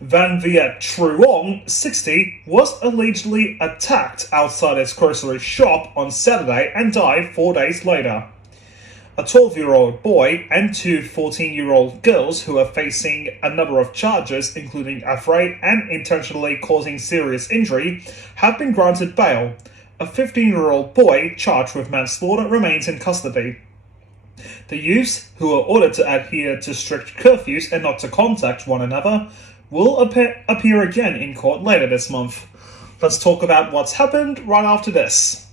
Viet Truong, 60, was allegedly attacked outside his grocery shop on Saturday and died 4 days later. A 12-year-old boy and two 14-year-old girls who are facing a number of charges, including affray and intentionally causing serious injury, have been granted bail. A 15-year-old boy charged with manslaughter remains in custody. The youths, who are ordered to adhere to strict curfews and not to contact one another, will appear again in court later this month. Let's talk about what's happened right after this.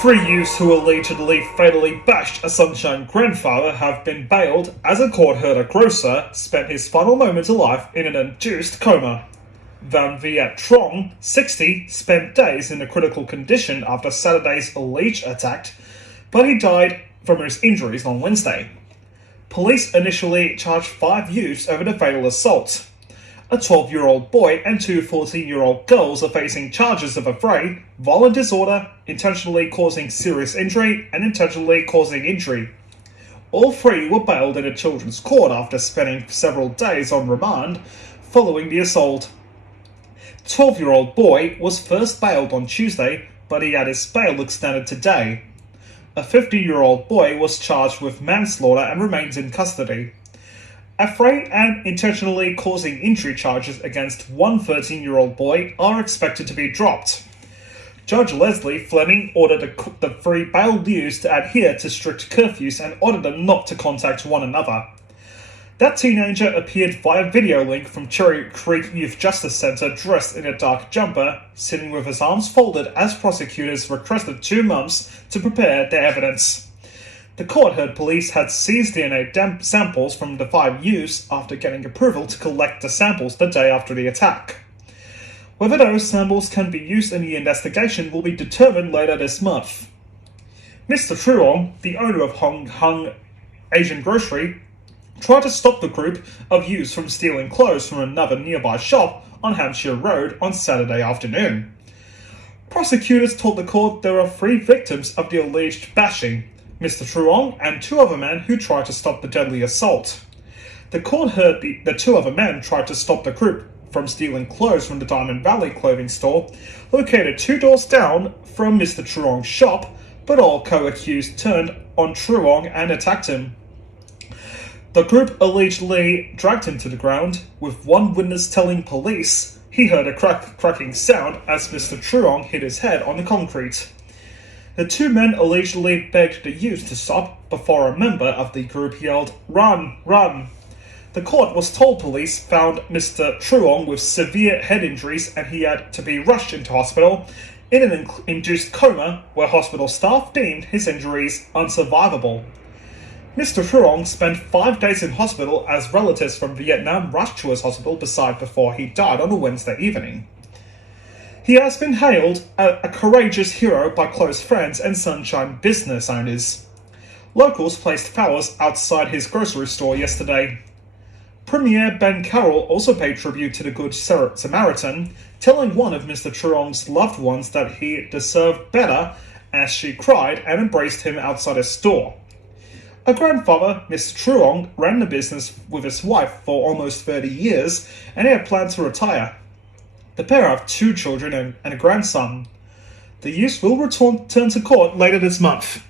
Three youths who allegedly fatally bashed a Sunshine grandfather have been bailed as a court heard a grocer spent his final moments of life in an induced coma. Viet Truong, 60, spent days in a critical condition after Saturday's alleged attack, but he died from his injuries on Wednesday. Police initially charged 5 youths over the fatal assault. A 12-year-old boy and two 14-year-old girls are facing charges of affray, violent disorder, intentionally causing serious injury, and intentionally causing injury. All three were bailed in a children's court after spending several days on remand following the assault. The 12-year-old boy was first bailed on Tuesday, but he had his bail extended today. A 15-year-old boy was charged with manslaughter and remains in custody. Affray and intentionally causing injury charges against one 13-year-old boy are expected to be dropped. Judge Leslie Fleming ordered the three bailed youths to adhere to strict curfews and ordered them not to contact one another. That teenager appeared via video link from Cherry Creek Youth Justice Center dressed in a dark jumper, sitting with his arms folded as prosecutors requested 2 months to prepare their evidence. The court heard police had seized DNA samples from the 5 youths after getting approval to collect the samples the day after the attack. Whether those samples can be used in the investigation will be determined later this month. Mr. Truong, the owner of Hong Kong Asian Grocery, tried to stop the group of youths from stealing clothes from another nearby shop on Hampshire Road on Saturday afternoon. Prosecutors told the court there are 3 victims of the alleged bashing: Mr. Truong and 2 other men who tried to stop the deadly assault. The court heard the 2 other men tried to stop the group from stealing clothes from the Diamond Valley clothing store, located 2 doors down from Mr. Truong's shop, but all co-accused turned on Truong and attacked him. The group allegedly dragged him to the ground, with one witness telling police he heard a cracking sound as Mr. Truong hit his head on the concrete. The 2 men allegedly begged the youth to stop before a member of the group yelled, "Run, run!" The court was told police found Mr. Truong with severe head injuries and he had to be rushed into hospital in an induced coma where hospital staff deemed his injuries unsurvivable. Mr. Truong spent 5 days in hospital as relatives from Vietnam rushed to his hospital beside before he died on a Wednesday evening. He has been hailed a courageous hero by close friends and Sunshine business owners. Locals placed flowers outside his grocery store yesterday. Premier Ben Carroll also paid tribute to the Good Samaritan, telling one of Mr. Truong's loved ones that he deserved better as she cried and embraced him outside his store. A grandfather, Mr. Truong, ran the business with his wife for almost 30 years and he had planned to retire. The pair have 2 children and a grandson. The youths will return to court later this month.